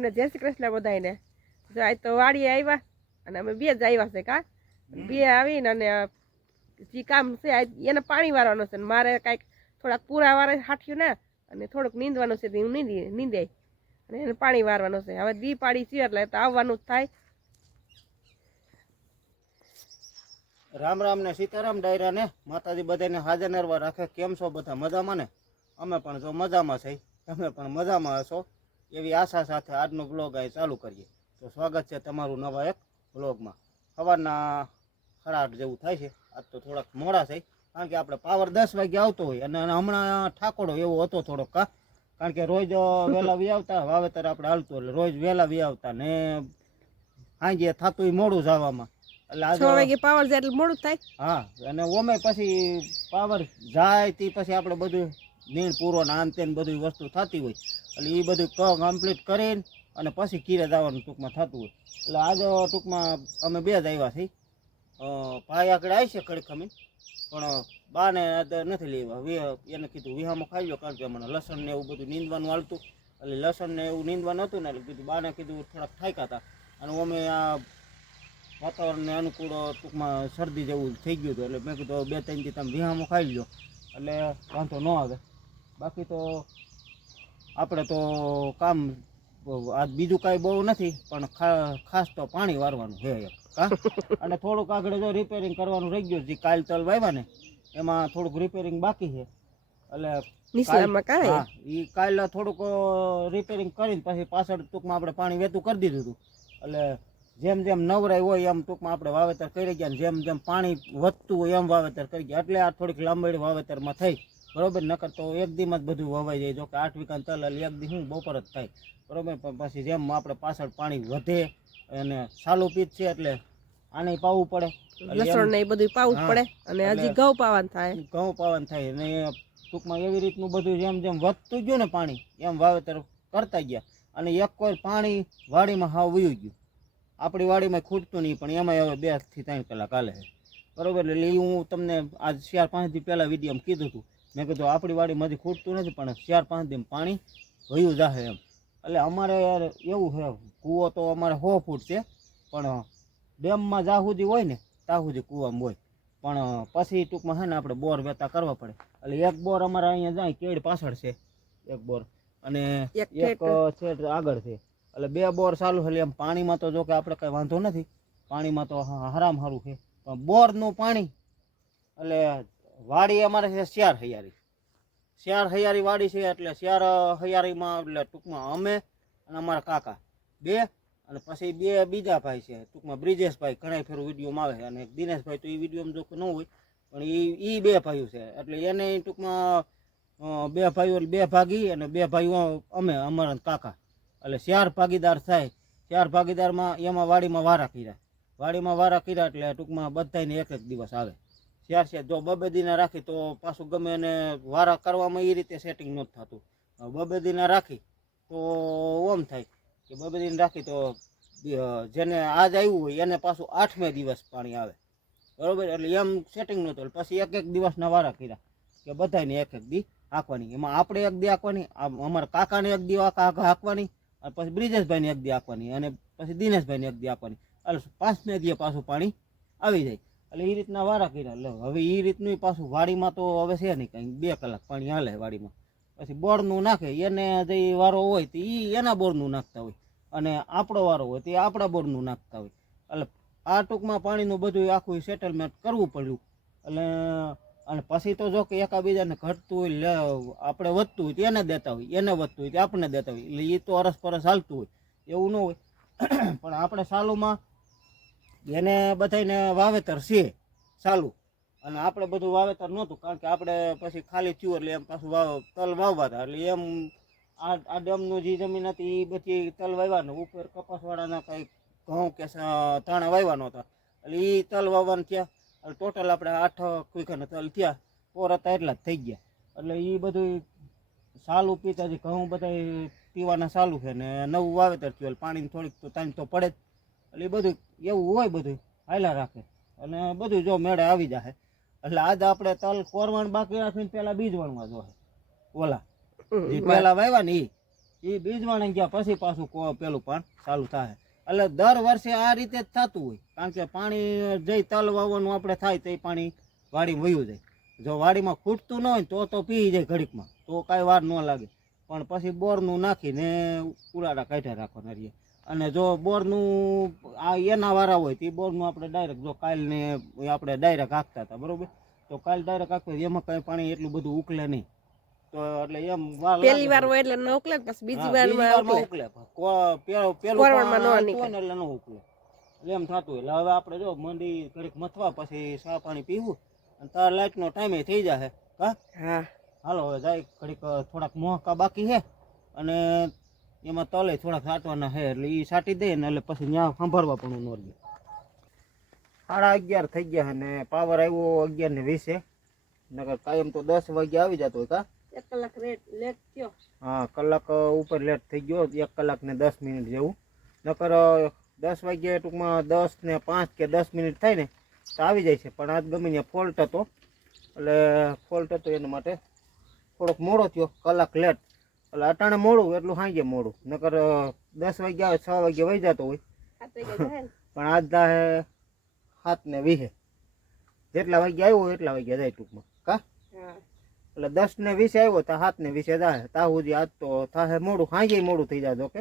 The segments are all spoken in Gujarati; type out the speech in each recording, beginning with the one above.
રામ ને જય શ્રી કૃષ્ણ બધાને. જો આજ તો વાડીએ આવ્યા અને અમે બે જ આવ્યા છે કા બે આવીને અને જે કામ છે એને પાણી વારવાનું છે મારે કાંઈક થોડાક પૂરા વારે હાઠ્યું ને અને થોડુંક નીંદવાનું છે હું નીંદે અને એને પાણી વારવાનું છે. હવે દી પાડી છે એટલે તો આવવાનું જ થાય. રામ રામ ને સીતારામ ડાયરા ને માતાજી બધાને હાજર નરવા રાખે. કેમ છો બધા? મજામાં ને? અમે પણ જો મજામાં છે, તમે પણ મજામાં હશો એવી આશા સાથે આજનો બ્લોગ અહીં ચાલુ કરીએ. તો સ્વાગત છે તમારું નવા એક બ્લોગમાં. સવારના 8:30 જેવું થાય છે. આજ તો થોડાક મોડા છે કારણ કે આપણે પાવર 10 વાગે આવતો હોય અને હમણાં ઠાકોડો એવો હતો થોડોક કારણ કે રોજ વહેલા વી આવતા વાવેતર આપણે હાલતું એટલે રોજ વહેલા વી આવતા ને સાંજે થતું મોડું જવામાં એટલે 6 વાગે પાવર જાય એટલે મોડું થાય. હા, અને ઓમે પછી પાવર જાય તે પછી આપણે બધું નીણ પૂરો ને આન તેન બધી વસ્તુ થતી હોય એટલે એ બધું કમ્પ્લીટ કરીને અને પછી કીરે જવાનું ટૂંકમાં થતું હોય. એટલે આજે ટૂંકમાં અમે બે જ આવ્યા છીએ. ભાઈ આગળ આવી છે કડી ખમીને પણ બાને નથી લેવા. એને કીધું વિહામાં ખાઈ લો કારણ કે મને લસણ ને એવું બધું નીંદવાનું હાલતું એટલે લસણ ને એવું નીંદવાનું હતું ને એટલે કીધું બાને કીધું થોડાક થાક્યા હતા અને અમે આ વાતાવરણને અનુકૂળ ટૂંકમાં શરદી જેવું થઈ ગયું હતું એટલે મેં કીધું 2-3 દી તમે વિહામાં ખાઈ લો એટલે વાંધો ન આવે. બાકી તો આપણે તો કામ આજ બીજું કાંઈ બહુ નથી પણ ખાસ તો પાણી વારવાનું છે એક અને થોડુંક આગળ જો રિપેરિંગ કરવાનું રહી ગયું. જે કાલ તલ વાવ્યા ને એમાં થોડુંક રિપેરિંગ બાકી છે એટલે હા એ કાલ થોડુંક રિપેરિંગ કરીને પછી પાછળ ટૂંકમાં આપણે પાણી વેતું કરી દીધું હતું એટલે જેમ જેમ નવરાય હોય એમ ટૂંકમાં આપણે વાવેતર કરી ગયા. જેમ જેમ પાણી વધતું હોય એમ વાવેતર કરી ગયા એટલે આ થોડીક લાંબડી વાવેતરમાં થઈ બરોબર. નકર તો એક દીમાં જ બધું વવાઈ જાય. જો કે 8 વીઘા તલ એટલે એક દી શું બપોર જ થાય બરોબર. પણ પછી જેમ આપણે પાછળ પાણી વધે અને સાલું પીત છે એટલે આને પાવું પડે, લસણ ને બધું પાવું જ પડે અને હજી ઘઉં પાવાનું થાય. ઘઉં પાવાનું થાય અને ટૂંકમાં એવી રીતનું બધું જેમ જેમ વધતું ગયું ને પાણી એમ વાવેતર કરતા ગયા અને એક કોઈ પાણી વાડીમાં હાવ વયું ગયું. આપણી વાડીમાં ખૂટતું નહીં પણ એમાં હવે 2 થી 3 કલાક હાલે છે બરોબર. એટલે હું તમને આજ 4-5 દી પહેલાં વિડીયોમાં કીધું હતું. મેં કીધું આપણી વાડીમાં હજી ખૂટતું નથી પણ 4-5 દી પાણી વયું જાહે એમ. એટલે અમારે યાર એવું છે કૂવો તો અમારે 100 ફૂટ છે પણ ડેમમાં જ્યાં સુધી હોય ને ત્યાં સુધી કૂવામાં હોય પણ પછી ટૂંકમાં છે ને આપણે બોર વેતા કરવા પડે. એટલે એક બોર અમારે અહીંયા જાય કેડ પાછળ છે એક બોર અને એક છેડ આગળ છે એટલે 2 બોર ચાલુ છે. એમ પાણીમાં તો જો કે આપણે કંઈ વાંધો નથી, પાણીમાં તો હરામ સારું છે પણ બોરનું પાણી એટલે વાડી અમારે છે 4 હૈયારી વાડી છે એટલે 4 હૈયારીમાં એટલે ટૂંકમાં અમે અને અમારા કાકા 2 અને પછી 2 બીજા ભાઈ છે ટૂંકમાં બ્રિજેશભાઈ ઘણા ફેરું વિડીયોમાં આવે છે અને દિનેશભાઈ તો એ વિડીયોમાં જો કે ન હોય પણ એ 2 ભાઈઓ છે એટલે એને ટૂંકમાં 2 ભાઈઓ 2 ભાગી અને 2 ભાઈઓ અમે અમારા કાકા એટલે 4 ભાગીદાર થાય. 4 ભાગીદારમાં એમાં વાડીમાં વારા કર્યા એટલે ટૂંકમાં બધાને એક દિવસ આવે. 4 જો 2 દીના રાખી તો પાછું ગમે એને વારા કરવામાં એ રીતે સેટિંગ નથી થતું. 2 દીના રાખી તો ઓમ થાય કે 2 દિન રાખી તો જેને આજ આવ્યું હોય એને પાછું 8મે દિવસ પાણી આવે બરોબર. એટલે એમ સેટિંગ નહોતું પછી એક દિવસના વારા કર્યા કે બધાને એક દી હાંકવાની. એમાં આપણે એક દી હાંકવાની, અમારા કાકાને એક દી હાંકવાની અને પછી બ્રિજેશભાઈને એક દી હાંકવાની અને પછી દિનેશભાઈને એક દી હાંકવાની એટલે 5મે દી પાછું પાણી આવી જાય. એટલે એ રીતના વારા કર્યા. એટલે હવે એ રીતનું પાછું વાડીમાં તો હવે છે નહીં કાંઈ 2 કલાક પાણી હાલે વાડીમાં. પછી બોરનું નાખે એને જે વારો હોય તો એ એના બોરનું નાખતા હોય અને આપણો વારો હોય તો એ આપણા બોરનું નાખતા હોય. એટલે આ ટૂંકમાં પાણીનું બધું આખું સેટલમેન્ટ કરવું પડ્યું. એટલે અને પછી તો જો કે એકાબીજાને ઘટતું હોય આપણે વધતું હોય તો એને દેતા હોય, એને વધતું હોય તો આપણને દેતા હોય એટલે એ તો અરસપરસ હાલતું હોય એવું ન હોય. પણ આપણે સાલુમાં એને બધાને વાવેતર છે ચાલુ અને આપણે બધું વાવેતર નહોતું કારણ કે આપણે પછી ખાલી થયું એટલે એમ પાછું તલ વાવવા હતા એટલે એમ આ ડેમનું જે જમીન હતી એ બધી તલ વાવ્યા ઉપર કપાસવાળાના કંઈક ઘઉં કે ધાણા વાવ્યા નહોતા એટલે એ તલ વાવવાનું થયા એટલે ટોટલ આપણે 8 વીઘાના તલ થયા પોર હતા એટલા જ થઈ ગયા. એટલે એ બધું સાલું પીતા જે ઘઉં બધા પીવાના ચાલુ છે ને નવું વાવેતર થયું એટલે પાણીની થોડીક તો તાણ તો પડે જ. એટલે એ બધું એવું હોય બધું હાલ્યા રાખે અને બધું જો મેળે આવી જાય. એટલે આજે આપણે તલ કોરવણ બાકી રાખીને પેલા બીજ વણવા જોઈએ ઓલા જે પેલા વાવ્યા ને એ બીજવાણી ગયા પછી પાછું પેલું પાન ચાલુ થાય. એટલે દર વર્ષે આ રીતે જ થતું હોય, કારણ કે પાણી જઈ તલ વાવવાનું આપણે થાય તો એ પાણી વાડીમાં વયું જાય. જો વાડીમાં ખૂટતું ન હોય તો પી જાય ઘડીકમાં, તો કાંઈ વાર ન લાગે. પણ પછી બોરનું નાખીને ઉડાડા કાઢ્યા રાખવાના રહીએ. અને જો બોરનું આ એના વાળા હોય તો એ બોરનું આપણે ડાયરેક્ટ, જો કાલને આપણે ડાયરેક્ટ હાંકતા હતા બરોબર, તો કાલ ડાયરેક્ટ હાંકતા એમાં કાંઈ પાણી એટલું બધું ઉકલે નહીં. તો એટલે એમ પહેલી વાર હોય એટલે ન ઉકલે, પછી બીજી વારમાં ઉકલે, પેલું એટલે ન ઉકલે, એમ થતું. એટલે હવે આપણે જો મંડી ઘડીક મથવા પછી ચા પાણી પીવું અને તાર લાઈટનો ટાઈમે થઈ જાય. હા, હાલો હવે જાય ઘડીક, થોડાક મોહકા બાકી છે અને એમાં તલે થોડાક સાટવાના છે, એટલે એ સાટી દે ને એટલે પછી ત્યાં સંભાળવા પણ ન રહે. 11:30 થઈ ગયા અને પાવર આવ્યો 11:20. નકર કાયમ તો 10 વાગે આવી જતો હોય. કા 1 કલાક લેટ થયો. હા, કલાક ઉપર લેટ થઈ ગયો, 1 કલાક ને 10 મિનિટ જેવું. નકર 10 વાગે ટૂંકમાં 10 ને 5 કે 10 મિનિટ થાય ને તો આવી જાય છે. પણ આજ ગમે ત્યાં ફોલ્ટ હતો, એટલે ફોલ્ટ હતો એના માટે થોડોક મોડો થયો, કલાક લેટ. એટલે અટાણે મોડું એટલું સાંજે મોડું. નકર 10 વાગે આવે 6 વાગે વહી જતો હોય, પણ આજ દાહે 7:20. જેટલા વાગે આવ્યો એટલા વાગે જાય ટૂંકમાં. કા એટલે 10:20 આવ્યો તો 7:20 જાય. તા સુધી આજ તો થાહે મોડું, સાંજે મોડું થઈ જાય. ઓકે,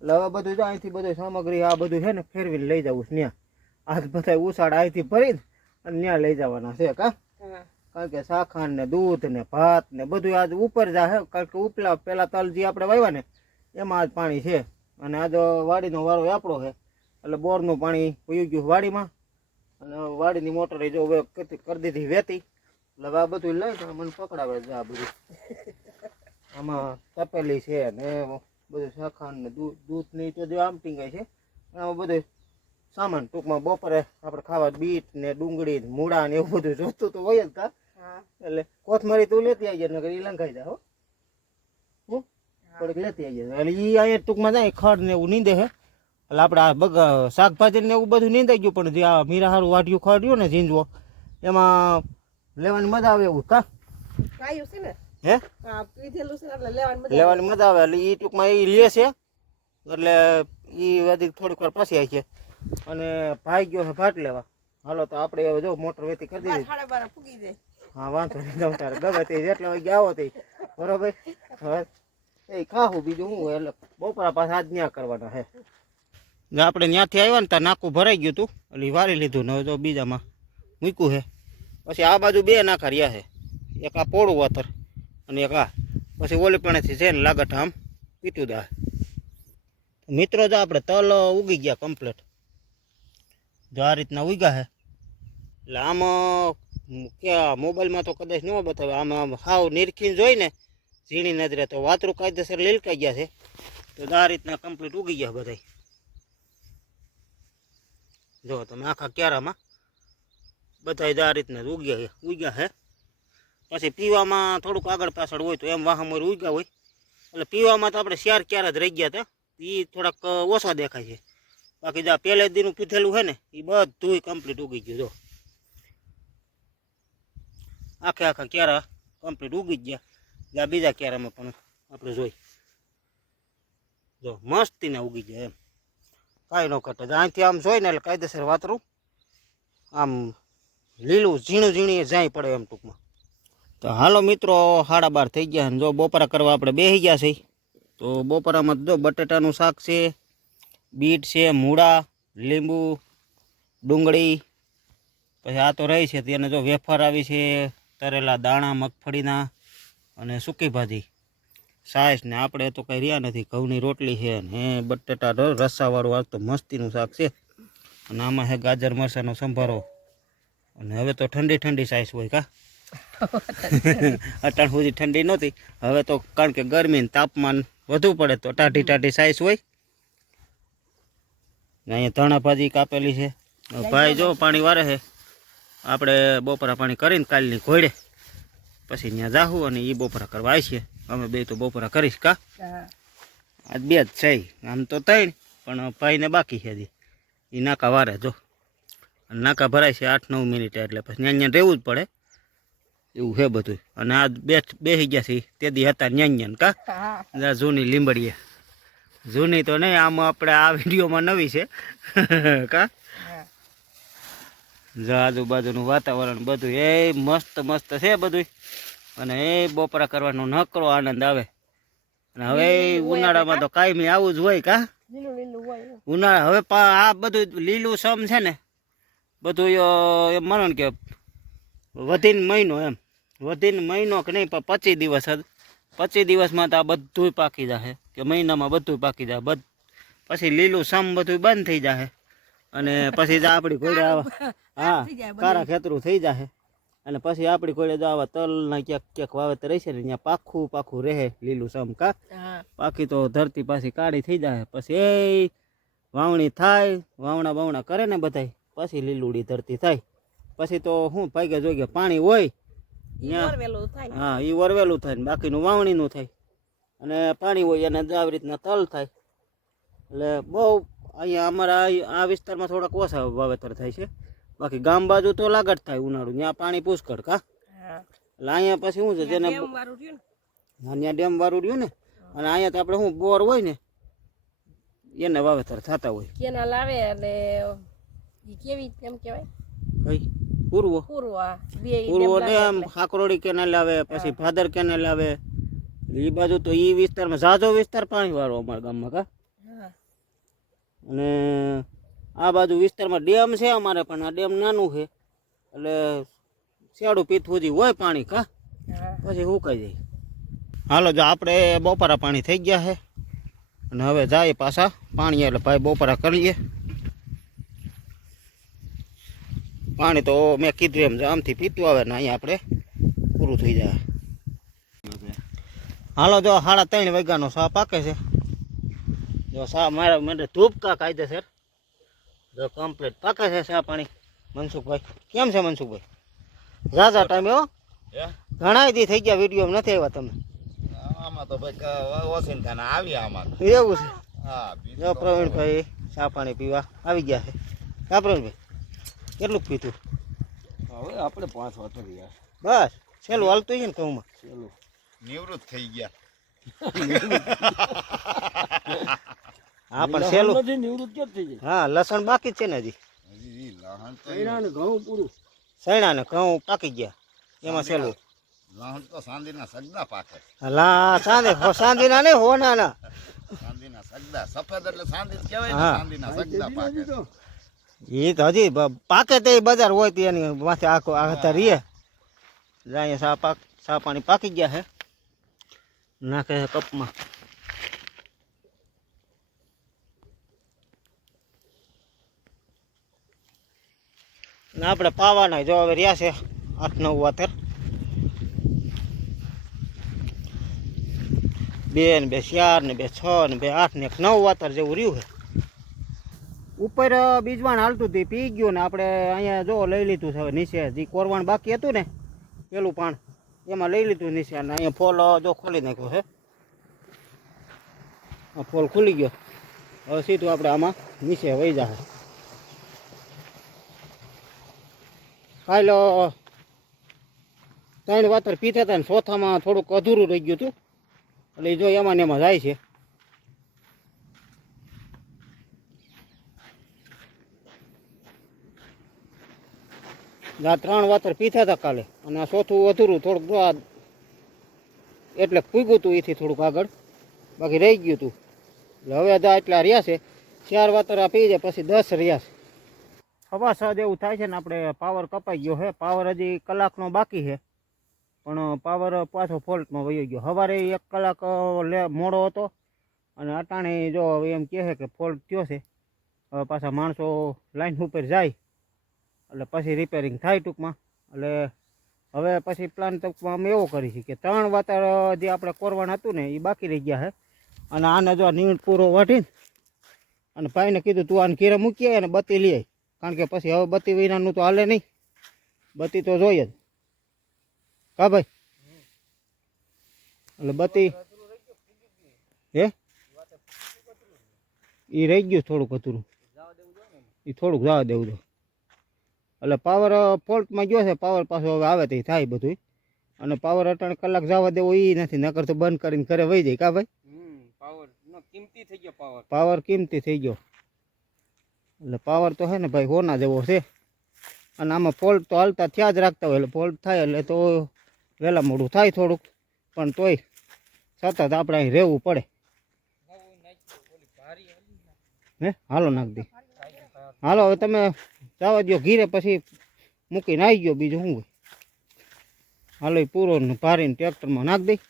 એટલે હવે બધું અહીંથી બધું સામગ્રી આ બધું છે ને ફેરવીને લઈ જવું ત્યાં. આજ બધા ઉછાળ અહીંથી ભરી અને ત્યાં લઈ જવાના છે. કા કારણ કે શાખાન ને દૂધ ને ભાત ને બધું આજ ઉપર જાય. કારણ કે ઉપલા પેલા તલ જે આપણે વાવ્યા ને એમાં આજ પાણી છે, અને આજ વાડીનો વારો આપણો છે. એટલે બોરનું પાણી વયું ગયું વાડીમાં, અને વાડીની મોટર જો કરી દીધી વેતી. એટલે હવે આ બધું લઈ તો મને પકડાવે છે. આ બધું આમાં તપેલી છે ને બધું શાખાન ને દૂધ ની તો જે આમ ટીંગાય છે, આમાં બધું સામાન ટૂંકમાં બપોરે આપણે ખાવા બીટ ને ડુંગળી મૂળા ને એવું બધું જોતું તો હોય જ. કા એટલે કોથમરી તું લેતી આવી જાય, નકર ઈ લંઘાઈ જાય. હો થોડીક લેતી આવી જાય. એટલે ઈ અહીંયા ટૂંકમાં જાય ખડ ને એવું નીંદે છે. એટલે આપણે આ શાકભાજી ને એવું બધું નીંદાઈ ગયું, પણ જે આ મીરા હારું વાઢ્યું ખડ્યું ને ઝીંજવો એમાં લેવાની મજા આવે એવું. કા કાયું છે ને હે પીધેલું છે એટલે લેવાની મજા આવે. એટલે એ ટૂંકમાં એ લે છે, એટલે એ વધી થોડીક વાર પછી આવી છે. અને ભાઈ ગયો છે ભાત લેવા. હાલો તો આપણે હવે જો મોટર વેતી કરી દીધી. 12:30 પૂગી જાય. હા, વાંધો નહીં. તારે ગમે તે જેટલા વાગે આવો તે બરોબર. હવે એ ખાવું બીજું હું, એટલે બપોરા પાછા આજ ન્યા કરવાના છે. આપણે ત્યાંથી આવ્યા ને ત્યાં નાકું ભરાઈ ગયું હતું, એટલે વારી લીધું ને જો બીજામાં મૂક્યું છે. પછી આ બાજુ 2 નાકા રહ્યા છે, એક આ પોળું વાતર અને એક આ. પછી ઓલી પાણીથી છે ને લાગટ આમ પીટું દા. મિત્રો જો આપણે તલ ઉગી ગયા કમ્પ્લીટ, જો આ રીતના ઉગ્યા છે. એટલે આમાં કે મોબાઈલમાં તો કદાચ ન બતાવે, આમાં હાવ નિરખીને જોઈને ઝીણી નજરે તો વાતરું કાયદેસર લીલકાઈ ગયા છે. તો આ રીતના કમ્પ્લીટ ઉગી ગયા બધા. જો તમે આખા ક્યારામાં બધા આ રીતના જ ઉગ્યા છે. પછી પીવામાં થોડુંક આગળ પાછળ હોય તો એમ વાહમોર ઉગ્યા હોય. એટલે પીવામાં તો આપણે 4 ક્યારા જ રહી ગયા હતા, એ થોડાક ઓછા દેખાય છે. બાકી જે પહેલે દીનું પીધેલું છે ને એ બધું કમ્પ્લીટ ઉગી ગયું. જો આખા ક્યારા કમ્પ્લીટ ઉગી ગયા. જ્યાં બીજા ક્યારામાં પણ આપણે જોઈ જો મસ્તીને ઉગી ગયા, એમ કાંઈ ન ઘટે. અહીંથી આમ જોઈ ને એટલે કાયદેસર વાતરું આમ લીલું ઝીણી જાય પડે એમ ટૂંકમાં. તો હાલો મિત્રો 12:30 થઈ ગયા અને જો બપોરા કરવા આપણે બેસી ગયા છે. તો બપોરામાં જો બટેટાનું શાક છે, બીટ છે, મૂળા, લીંબુ, ડુંગળી, પછી આ તો રહી છે તેને જો વેફર આવી છે, તરેલા દાણા મગફળીના અને સૂકી ભાજી, સાસ ને આપણે તો કંઈ રહ્યા નથી. ઘઉંની રોટલી છે ને બટેટા રસાવાળું આજ તો મસ્તીનું શાક છે. અને આમાં છે ગાજર મરચાંનો સંભારો. અને હવે તો ઠંડી સાઈસ હોય. કા અટાણ સુધી ઠંડી નહોતી, હવે તો કારણ કે ગરમી તાપમાન વધુ પડે તો ટાઢી સાઈસ હોય. અહીંયા ધાણા ભાજી કાપેલી છે. ભાઈ જો પાણી વારે છે. આપણે બપોરા પાણી કરીને કાલની ઘોડે પછી ત્યાં જાહું અને એ બપોરા કરવા આવીએ. અમે બે તો બપોરા કરીશ. કા આજ 2 જ છે, આમ તો 3 પણ ભાઈને બાકી છે. એ નાકા વારે જો નાકા ભરાય છે 8-9 મિનિટે, એટલે પછી ત્યાં રહેવું જ પડે. એવું છે બધું. અને આ બેસી ગયા છે તેથી હતા ન્યાન કા હા જૂની લીંબડીએ. જૂની તો નહીં, આમાં આપણે આ વિડીયોમાં નવી છે કા. હા જો આજુબાજુનું વાતાવરણ બધું એ મસ્ત મસ્ત છે બધું. અને એ બપોરા કરવાનો નકરો આનંદ આવે. અને હવે ઉનાળામાં તો કાયમી આવું જ હોય કા. લીલું લીલું હોય ઉનાળા હવે આ બધું લીલું સમ છે ને બધું એમ માનો ને કે વધીને મહિનો એમ, વધીને મહિનો કે નહીં પણ 25 દિવસ જ, 25 દિવસમાં તો આ બધું પાકી જશે કે મહિનામાં બધું પાકી જાય. પછી લીલું સમ બધું બંધ થઈ જશે અને પછી જ આપણી ઘોડે હા કારા ખેતરું થઈ જશે. અને પછી આપણી ઘોડે જો આવા તલના ક્યાંક વાવેતર રહેશે ને ત્યાં પાખું પાખું રહે લીલું સમ કા. બાકી તો ધરતી પાછી કાળી થઈ જાય. પછી એ વાવણી થાય, વાવણા બાવણા કરે ને બધાય, પછી લીલુડી ધરતી થાય. પછી તો શું ભાગ્યા જોગ્યા પાણી હોય ત્યાં, હા એ વરવેલું થાય ને બાકીનું વાવણીનું થાય. અને પાણી હોય અને આવી રીતના તલ થાય. એટલે બહુ અહીંયા અમારા આ વિસ્તારમાં થોડાક ઓછા વાવેતર થાય છે. બાકી ગામ બાજુ તો લાગત થાય ઉનાળું, ત્યાં પાણી પુષ્કળ કા. એટલે અહીંયા પછી શું છે જેને ત્યાં ડેમ વાળું રહ્યું ને, અને અહીંયા તો આપણે શું બોર હોય ને એને વાવેતર થતા હોય. કેનાલ આવે એટલે કેવી એમ કહેવાય કઈ પૂર્વ પૂર્વ ને આમ ખાકરોડી કેનાલ આવે, પછી ભાદર કેનાલ આવે. એ બાજુ તો એ વિસ્તારમાં ઝાઝો વિસ્તાર પાણી વાળો અમારા ગામમાં કા. અને આ બાજુ વિસ્તારમાં ડેમ છે અમારે, પણ આ ડેમ નાનું છે એટલે શિયાળું પીત સુધી હોય પાણી કા, પછી સુકાઈ જાય. હાલો જો આપણે બપોરા પાણી થઈ ગયા છે અને હવે જાય પાછા પાણી, એટલે ભાઈ બપોરા કરીએ. પાણી તો મેં કીધું એમ આમથી પીતું આવે ને અહીંયા આપણે પૂરું થઈ જાય. હાલો જો 3:30 વાગ્યાનો સા પાકે છે. જો સા મારા માટે ધૂપકા કાયદેસર જો કમ્પ્લીટ પાકે છે સા પાણી. મનસુખભાઈ કેમ છે મનસુખભાઈ? ઝાઝા ટાઈમે હો, ઘણા દી થઈ ગયા વિડીયો નથી આવ્યા તમે. આમાં તો ભાઈ ઓસીન થાને આવ્યા આમાં. એવું છે. હા જો પ્રવીણભાઈ ચા પાણી પીવા આવી ગયા છે. હા પ્રવીણભાઈ કેટલું પીતું? હવે આપણે 5 વાતો રહ્યા. બસ છેલ્લું હાલતું છે ને કહુંમાં. ચલો નિવૃત્ત થઈ ગયા. હા પણ છેલ્લું નિવૃત્ત કેમ થઈ જાય? હા લસણ બાકી જ છે ને હજી. હજી લહણ તો સૈણા ને ઘઉં પૂરું. સૈણા ને ઘઉં પાકી ગયા એમાં છેલ્લું. લહણ તો સાંદીના સગદા પાકે. લા સાંદીના ને હોનાના. સાંદીના સગદા સફેદ એટલે સાંદી જ કહેવાય ને. હા. સાંદીના સગદા પાકે. એ તો હજી પાકે તે બજાર હોય તો એની માથે આખો આખા રીએ જાય. સા પાણી પાકી ગયા છે, નાખે છે કપમાં. ને આપણે પાવાના જો હવે રહ્યા છે 8-9 વાતર. 2 ને 2 4 ને 2 6 ને 2 8 ને 9 વાતર જેવું રહ્યું છે. ઉપર બીજવાણ હાલતું હતું પી ગયું ને આપણે અહીંયા જો લઈ લીધું છે હવે નીચે. જે કોરવાણ બાકી હતું ને પેલું પાણ એમાં લઈ લીધું નીચે. અને અહીંયા ફોલ જો ખોલી નાખ્યો છે. આ ફોલ ખુલી ગયો. હવે સીધું આપણે આમાં નીચે વહી જાય. કાલે 3 વાતર પીતા હતા ને ચોથામાં થોડુંક અધૂરું રહી ગયું હતું એટલે જો એમાં ને એમાં જાય છે. આ 3 વાતર પીતા હતા કાલે અને આ ચોથું અધૂરું થોડુંક જો એટલે પૂગ્યું હતું એથી થોડુંક આગળ, બાકી રહી ગયું હતું. એટલે હવે આ એટલા રહ્યા છે. 4 વાતર આ પી જાય પછી 10 રહ્યા છે. સવા 6 એવું થાય છે ને આપણે પાવર કપાઈ ગયો છે. પાવર હજી કલાકનો બાકી છે પણ પાવર પાછો ફોલ્ટમાં વયો ગયો. સવારે 1 કલાક મોડો હતો અને અટાણે જો એમ કહે છે કે ફોલ્ટ થયો છે. હવે પાછા માણસો લાઈન ઉપર જાય એટલે પછી રિપેરિંગ થાય ટૂંકમાં. એટલે હવે પછી પ્લાન ટૂંકમાં અમે એવો કરી છે કે 3 વાતર જે આપણે કોરવાણ હતું ને એ બાકી રહી ગયા છે. અને આને જો નીણ પૂરો વાટીને અને ભાઈને કીધું તું આને ઘીરે મૂકીએ અને બત્તી લઈ આવી, કારણ કે પછી હવે બત્તી વિનાનું તો હાલે નહીં, બત્તી તો જોઈએ જ કા ભાઈ. એટલે બત્તી હે એ રહી ગયું થોડુંક અધૂરું, એ થોડુંક જવા દેવું છે. એટલે પાવર ફોલ્ટમાં ગયો છે. પાવર પાછો હવે આવે તો થાય બધું. અને પાવર અટાણે કલાક જવા દેવો એ નથી, નકર તો બંધ કરીને ઘરે વહી જાય કા ભાઈ? પાવર કિંમતી થઈ ગયો પાવર. પાવર કિંમતી થઈ ગયો એટલે પાવર તો હે ને ભાઈ હોના જેવો છે. અને આમાં ફોલ્ટ તો હાલતા થયા જ રાખતા હોય, એટલે ફોલ્ટ થાય એટલે તો વહેલા મોડું થાય થોડુંક, પણ તોય સતત આપણે અહીં રહેવું પડે. હે હાલો નાખ દે. હાલો હવે તમે જવા દો ઘીરે, પછી મૂકીને આવી ગયો, બીજું શું હોય. હાલો એ પૂરો ભારીને ટ્રેક્ટરમાં નાખ દઈ.